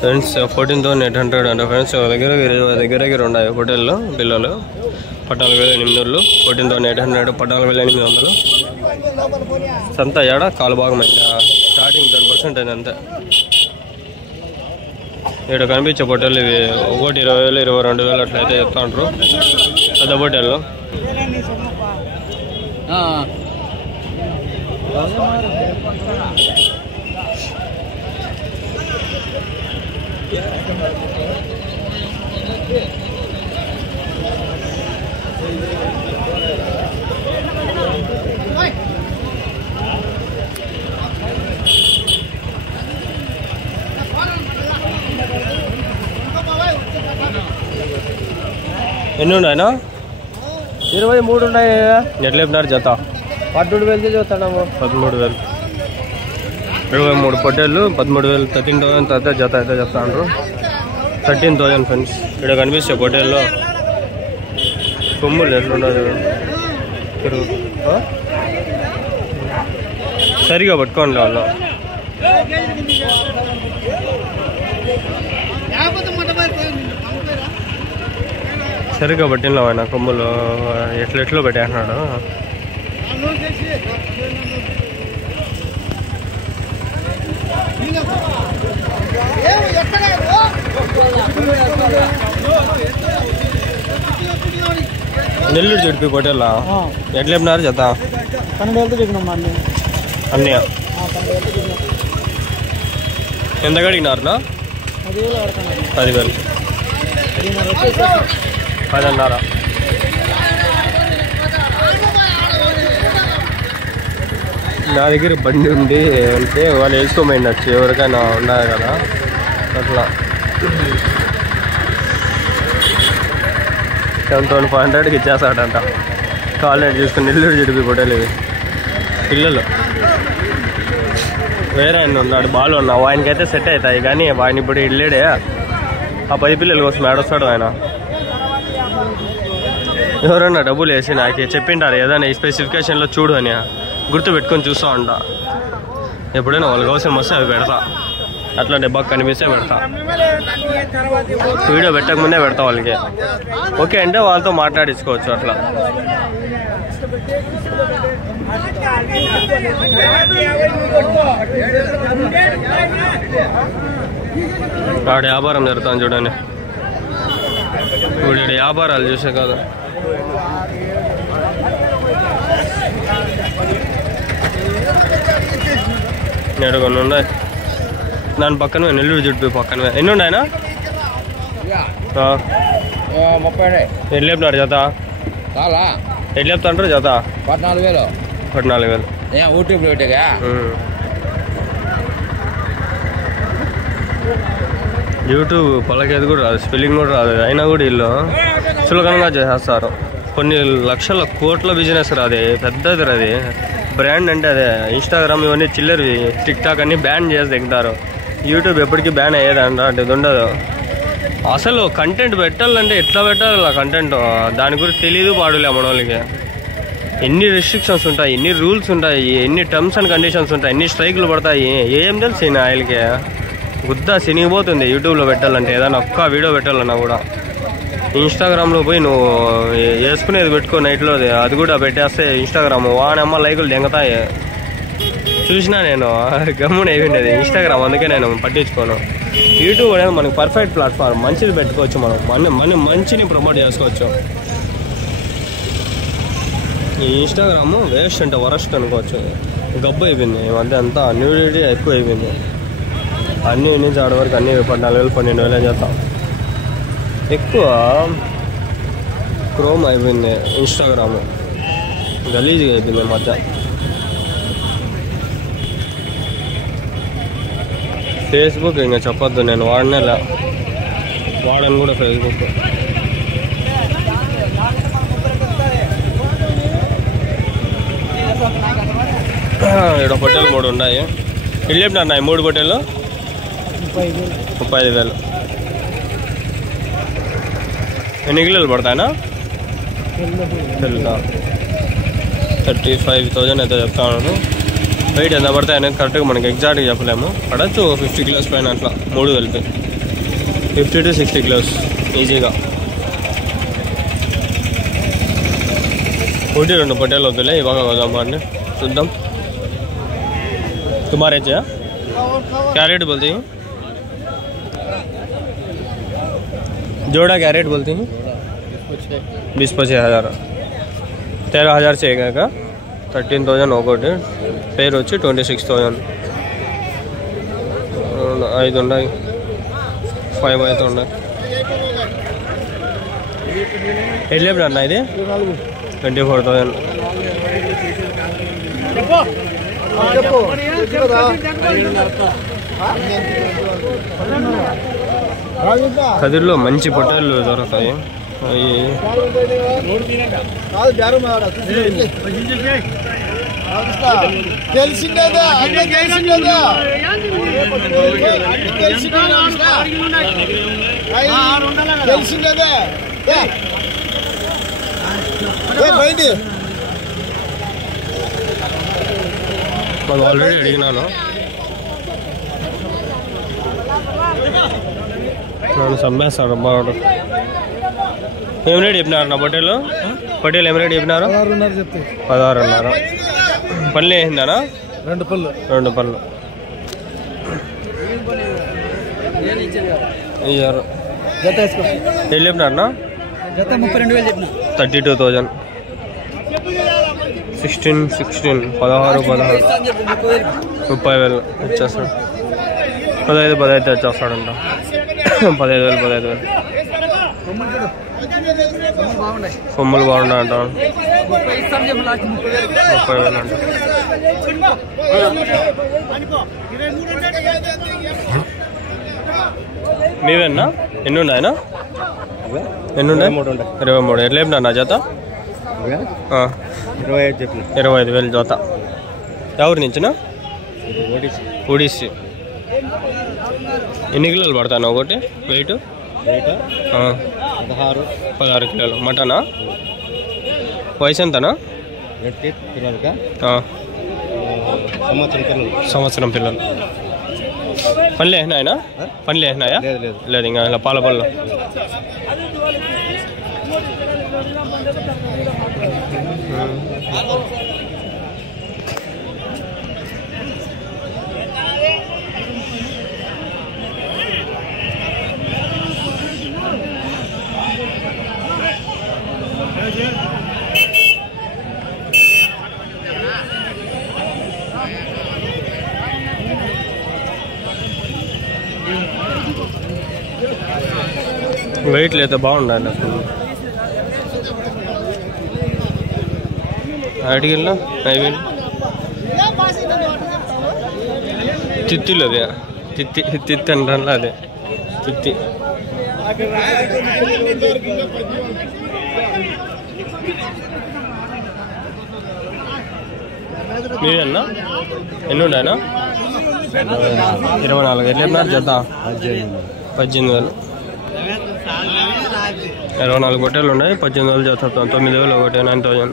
Friends 14,800 అంట friends. దగ్గర ఉన్నాయి హోటల్లో పిల్లలు 14,800, 14,800, 14,800. సంత ఏడా కాలు భాగమైందా? స్టార్టింగ్ 10% అయింది అంతే. ఇక్కడ కనిపించే పొట్టేళ్ళు ఇవి ఒకటి 20,000, 22,000 అట్లయితే చెప్తా ఉంటారు పెద్ద పొట్టేళ్ళు. ఎన్ని ఉన్నాయనా? 23 ఉన్నాయి. ఎట్లా చెప్పినారు జత? 13,000 చూస్తున్నాము. 13,000. 23 పొట్టేళ్ళు 13,000, 13,000 తర్వాత జత అయితే చెప్తా ఉంటారు. 13,000 ఫ్రెండ్స్. ఇక్కడ కనిపిస్తే పొట్టేళ్ళు కొమ్ములు ఎట్లున్నారు సరిగా పట్టుకోండి వాళ్ళు. సరిగా పట్టినలో ఆయన కొమ్ములు ఎట్లెట్లో పెట్టేస్తున్నాడు. నెల్లూరు చెడిపి పొట్టేళ్ళ ఎట్లా చెప్పినారు జత? 12,000 చెప్పినాం అన్నీ. ఎంత అడిగినారునా? 10,000. 10,500. నా దగ్గర బండి ఉంది అంటే వాళ్ళు వేసుకోమైండొచ్చు, ఎవరికైనా ఉన్నారు కదా అట్లా. 7,500కి ఇచ్చేస్తాడంట. కాలేజ్ చూసుకుని నెల్లూరు చెడిపి పొట్టేలు ఇవి పిల్లలు. వేరే ఆయన ఉన్నాడు బాలు ఉన్నావు, ఆయనకైతే సెట్ అవుతాయి కానీ ఆయన ఇప్పుడు ఇల్లేడే. ఆ 10 పిల్లల కోసం ఏడొస్తాడు ఆయన. ఎవరన్నా డబ్బులు వేసి నాకు చెప్పింటారు ఏదైనా ఈ స్పెసిఫికేషన్లో చూడు అని, గుర్తు పెట్టుకొని చూస్తూ ఉంటా. ఎప్పుడైనా వాళ్ళకి అవసరం వస్తే అవి పెడతా. అట్లా బాగా కనిపిస్తే పెడతా. వీడియో పెట్టకముందే పెడతా వాళ్ళకి. ఓకే అంటే వాళ్ళతో మాట్లాడించుకోవచ్చు అట్లా. వాడి వ్యాపారం జరుగుతాను చూడండి. వీడి వ్యాపారాలు చూసే కదా. నేడు కొన్ని ఉన్నాయి దాని పక్కన, నెల్లూరు జుట్టు పక్కన. ఎన్ని ఉన్నాయనా? 30. ఎట్లా చెప్తున్నారు జత? ఎట్లా చెప్తాంటారు జత? 14,000. 14,000. యూట్యూబ్ పెట్టగా యూట్యూబ్ పలకేది కూడా రాదు, స్పెల్లింగ్ కూడా రాదు. అయినా కూడా వీళ్ళు సులభంగా చేసేస్తారు. కొన్ని లక్షల కోట్ల బిజినెస్ రాది, పెద్దది రాది. బ్రాండ్ అంటే అదే. ఇన్స్టాగ్రామ్ ఇవన్నీ చిల్లర్వి, టిక్ టాక్ అన్నీ బ్యాన్ చేసి దిగుతారు. యూట్యూబ్ ఎప్పటికీ బ్యాన్ అయ్యేదంట, అంటే ఇది ఉండదు. అసలు కంటెంట్ పెట్టాలంటే ఎట్లా పెట్టాలి ఆ కంటెంట్, దాని గురించి తెలియదు పాడులే మన వాళ్ళకి. ఎన్ని రెస్ట్రిక్షన్స్ ఉంటాయి, ఎన్ని రూల్స్ ఉంటాయి, ఎన్ని టర్మ్స్ అండ్ కండిషన్స్ ఉంటాయి, ఎన్ని స్ట్రైకులు పడతాయి, ఏం తెలుసు ఆయనకి. గుద్దా సినిగిపోతుంది యూట్యూబ్లో పెట్టాలంటే. ఏదైనా ఒక్క వీడియో పెట్టాలన్నా కూడా ఇన్స్టాగ్రామ్లో పోయి నువ్వు వేసుకునేది పెట్టుకో నైట్లో, అది కూడా పెట్టేస్తే ఇన్స్టాగ్రామ్ వానమ్మ లైకులు దెంగతాయి. చూసినా నేను గమ్మున అయిపోయింది ఇన్స్టాగ్రామ్, అందుకే నేను పట్టించుకోను. యూట్యూబ్ అనేది మనకి పర్ఫెక్ట్ ప్లాట్ఫామ్, మంచిది పెట్టుకోవచ్చు, మనం మంచిని ప్రమోట్ చేసుకోవచ్చు. ఈ ఇన్స్టాగ్రామ్ వేస్ట్ అంటే వరస్ట్ అనుకోవచ్చు. గబ్బు అయిపోయింది ఈ మధ్య, అంతా న్యూడిటీ ఎక్కువ అయిపోయింది. అన్నీ నుంచి ఆడ వరకు అన్నీ 14,000, 12,000 అని చేస్తాం. ఎక్కువ క్రోమ్ అయిపోయింది ఇన్స్టాగ్రామ్, గలీజ్గా అయిపోయింది మధ్య. ఫేస్బుక్ ఇంకా చెప్పొద్దు, నేను వాడనేలా, వాడను కూడా ఫేస్బుక్. ఇక్కడ పొట్టేలు 3 ఉన్నాయి. ఇల్లు చెప్పినా 3 పొట్టేలు 35,000. ఎన్ని కిలోలు పడతాయనా? 35,000 అయితే చెప్తా ఉన్నాను. వెయిట్ ఎంత పడతాయి అనేది కరెక్ట్గా మనకి ఎగ్జాక్ట్గా చెప్పలేము. పడచ్చు 50 కిలోస్ పైన అట్లా 3 కలిపి. 50 to 60 kilos ఈజీగా. ఒకటి రెండు పొట్టేలు వద్దులే, ఇవాగ వద్దాం అండి, చూద్దాం. तुम्हारे क्या रेट बोलती हैं? जोड़ा क्या रेट बोलती हैं? 20-25,000. 13,000 చేయగా 13,000 ఒకటి. పేరు వచ్చి 26,000. 5 ఉన్నాయి, 5 అయితే ఉన్నాయి. ఎట్లా చెప్పిన అన్న ఇది? 24,000. కదిర్లో మంచి పొట్టేళ్ళు దొరుకుతాయి. తెలిసిందేదా బయట ఆల్రెడీ అడిగినాను, నన్ను చంపేస్తాడు బాగుండు. ఏం రేట్ చెప్పినారు నా పొట్టేలు? పొట్టేలు ఏం రేట్ చెప్పినారు? 16,500. పళ్ళు వేసిందానా? 2 పళ్ళు. 2 పళ్ళు ఇయ్యారు. ఎన్ని చెప్పినారన్నా? 32,000 చెప్పిన. 32,000. 16 16 16 30,000 వచ్చేస్తాడు. 15 వచ్చేస్తాడంట. 15,000. కొమ్ములు బాగున్నాయంట. 30,000 అంట. మీవేనా? ఎన్ని ఉన్నాయనా? ఎన్ని ఉన్నాయి? 23. ఎట్లా చెప్పినా నా జత? 25 చెప్పిన. 25,000 జత. ఎవరి నుంచినా? ఒడిస్సీ. ఎన్ని కిలోలు పడతాను ఒకటి వెయిట్? 16 కిలోలు. మటనా? వయసు ఎంతనా? సంవత్సరం పిల్లలు. పనులు వేసినాయనా? పనులు వేసినాయా? లేదు ఇంకా ఇలా పాల పళ్ళు. వెయిట్ లేదా బాగుండాలి అసలు. అడిగిల్లా 5,000. తిత్తిలు అదే, తిత్తి అంటారా? అదే తిత్తి. మీరేనా? ఎన్ని ఉన్నాయనా? 24. ఎట్లా చెప్పినారు జత? 18,000. 24 పొట్టేలు ఉన్నాయి. 18,000 జత. 9,000 ఒకటి. 9,000.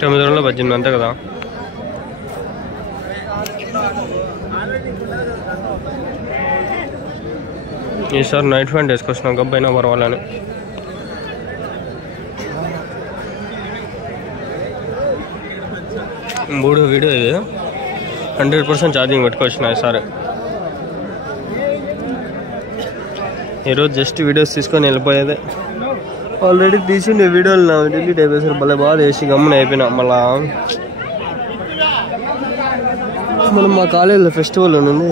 9,000 18 అంతే కదా. ఈసారి నైట్ ఫ్యాంట్ వేసుకొచ్చినాం గబ్బైనా పర్వాలని. మూడో వీడియో ఇది. 100% ఛార్జింగ్ పెట్టుకొచ్చిన ఈసారి. ఈరోజు జస్ట్ వీడియోస్ తీసుకొని వెళ్ళిపోయేదే. ఆల్రెడీ తీసిండే వీడియోలు నా డిలీట్ అయిపోయారు. భలే బాగా వేసి గమ్మున అయిపోయినా. మళ్ళా మనం మా కాలేజీలో ఫెస్టివల్ ఉంది.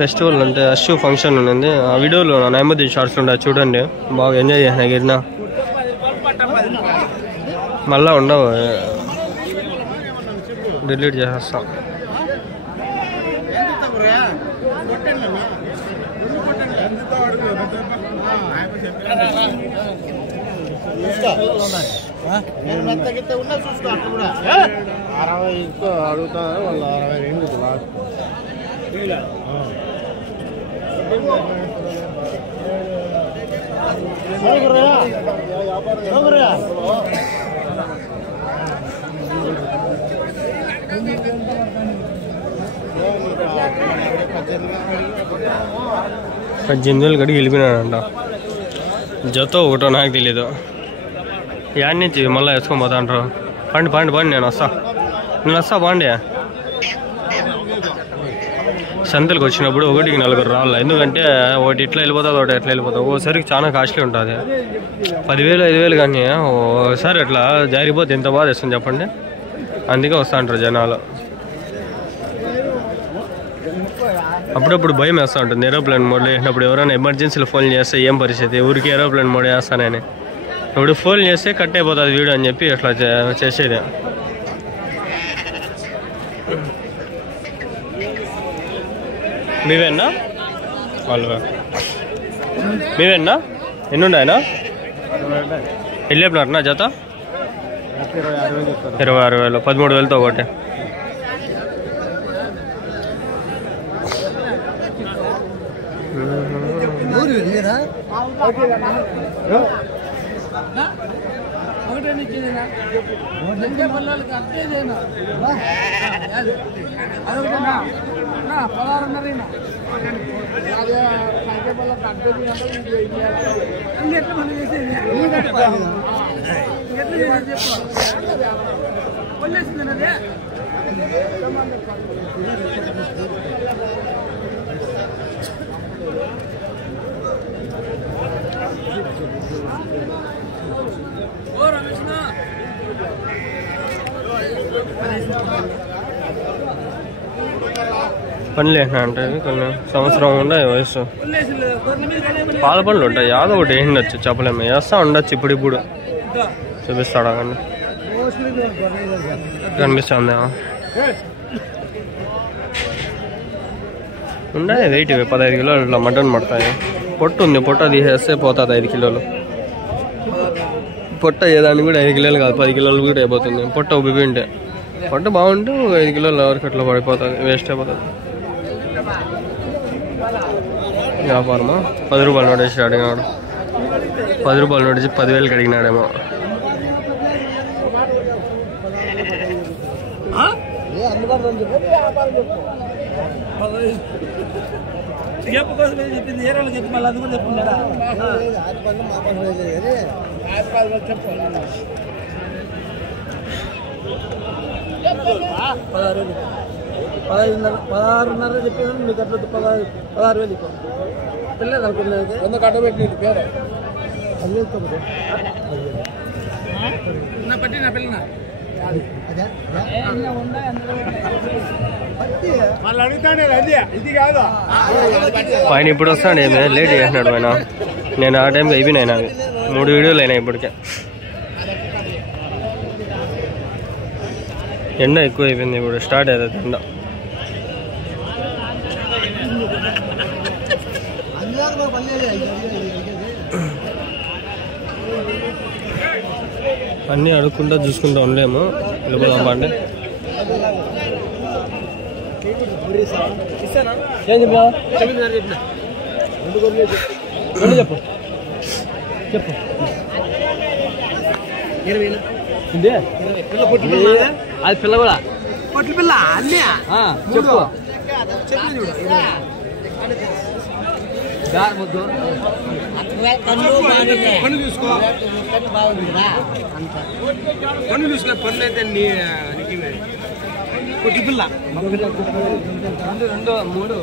ఫెస్టివల్ అంటే అష్యూ ఫంక్షన్ ఉంది. ఆ వీడియోలో నా నెమ్మది షార్ట్స్ ఉండే చూడండి. బాగా ఎంజాయ్ చేసిన గిరినా. మళ్ళా ఉండవు, డిలీట్ చేసేస్తాం. అడుగుతా వాళ్ళు 62 లాస్ట్. 18,000 కడిగి వెళ్ళిపోయినాడంట. జత ఒకటో నాకు తెలీదు. యాడ్ నుంచి మళ్ళీ వేసుకొని పోతా అంటారు. పండి నేను వస్తా బాండి. సంతలకు వచ్చినప్పుడు 1కి 4 రాళ్ళ. ఎందుకంటే ఒకటి ఇట్లా వెళ్ళిపోతుంది, ఒకటి ఎట్లా వెళ్ళిపోతుంది. ఓసారికి చాలా కాస్ట్లీ ఉంటుంది. 10,000 5,000 కానీ ఒకసారి అట్లా జారిపోతే ఎంత బాధ వేస్తుంది చెప్పండి. అందుకే వస్తా అంటారు జనాలు. అప్పుడప్పుడు భయం వేస్తూ ఉంటుంది ఏరోప్లేన్ మోడ్లో వేసినప్పుడు. ఎవరైనా ఎమర్జెన్సీలో ఫోన్ చేస్తే ఏం పరిస్థితి, ఊరికి ఏరోప్లేన్ మోడ్ వేస్తానని. ఇప్పుడు ఫోన్ చేస్తే కట్ అయిపోతుంది వీడియో అని చెప్పి అట్లా చేసేది. మీవేనా ఎన్ని ఉన్నాయనా? ఎన్ని చెప్పినారనా జత? 26,000 13,000తో ఒకటి. పనులు ఏంటంటే కొన్ని సంవత్సరం ఉంటాయి వయసు. పాల పనులు ఉంటాయి. యాదో ఒకటి వేసిండొచ్చు, చెప్పలేము. వేస్తా ఉండొచ్చు. ఇప్పుడు చూపిస్తాడా కానీ కనిపిస్తుంది. ఉండాలి వెయిట్ 15 కిలోలు ఇట్లా మటన్ పడతాయి. పొట్టు ఉంది, పొట్ట తీసేస్తే పోతుంది 5 కిలోలు. పొట్ట ఏదాన్ని కూడా 5 కిలోలు కాదు 10 కిలోలు కూడా అయిపోతుంది. పొట్ట ఉబ్బి ఉంటే, పొట్ట బాగుంటే 5 కిలోలు ఎవరికి అట్లా పడిపోతుంది, వేస్ట్ అయిపోతుంది. వ్యాపారమా 10 రూపాయలు నోట్ వేసి అడిగినాడు. 10 రూపాయలు నోట్ వేసి 10,000కి అడిగినాడేమో. చెప్పింది ఏ రోజు చెప్పింది, మళ్ళీ అది కూడా చెప్తున్నాడా? పదహారున్నర చెప్పాను మీకు. అట్లా 16,000 పిల్లలు అనుకున్నాను. వంద కట్ట పెట్టినట్టు పేరు పట్టి నా పిల్లన ఆయన ఇప్పుడు వస్తాడు. ఏమే లేట్ చేసినాడు ఆయన. నేను ఆ టైంకి అయిపోయినాయి నావి 3 వీడియోలు అయినాయి ఇప్పటికే. ఎండ ఎక్కువ అయిపోయింది. ఇప్పుడు స్టార్ట్ అవుతుంది ఎండ. అన్నీ అడుక్కుంటా చూసుకుంటా ఉండలేము. వెళ్ళిపోదాం బాండి. ఏం చెప్పా? చెప్పు చెప్పు. 20,000 అది పిల్ల కూడా పొట్ల పిల్ల అన్నీ చెప్పు. పన్ను చూసుకో, పన్ను చూసుకో. పన్ను అయితే పొట్టి పిల్ల 2 3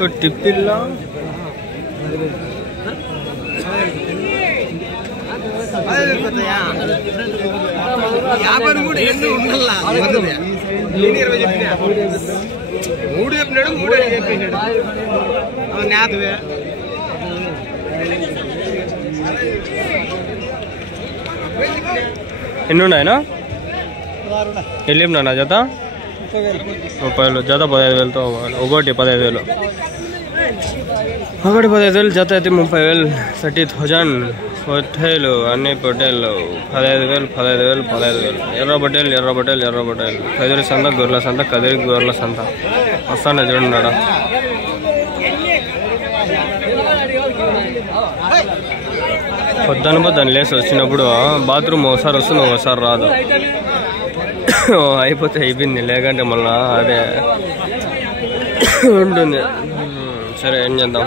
పొట్టి పిల్ల. వ్యాపారం కూడా ఎన్ని ఉండాలా? 20 చెప్పినా 3 చెప్పినాడు, 3 అని చెప్పినాడు. నేతవే ఎన్ని ఉన్నాయనా? వెళ్ళినా జత 30,000 జత 15,000తో ఒకటి 15,000. ఒకటి 15,000 జత అయితే 30,000 30,000. పొట్టేలు అన్ని పొట్టేళ్ళు 15,000 ఎర్ర బొట్టేలు కదిరి సంత గొర్రెల సంత కదిరి గొర్రెల సంత వస్తాను చూడండి. పొద్దున లేసి వచ్చినప్పుడు బాత్రూమ్ ఒకసారి వస్తుంది, ఒకసారి రాదు. అయిపోతే అయిపోయింది, లేకంటే మళ్ళీ అదే ఉంటుంది. సరే ఏం చేద్దాం.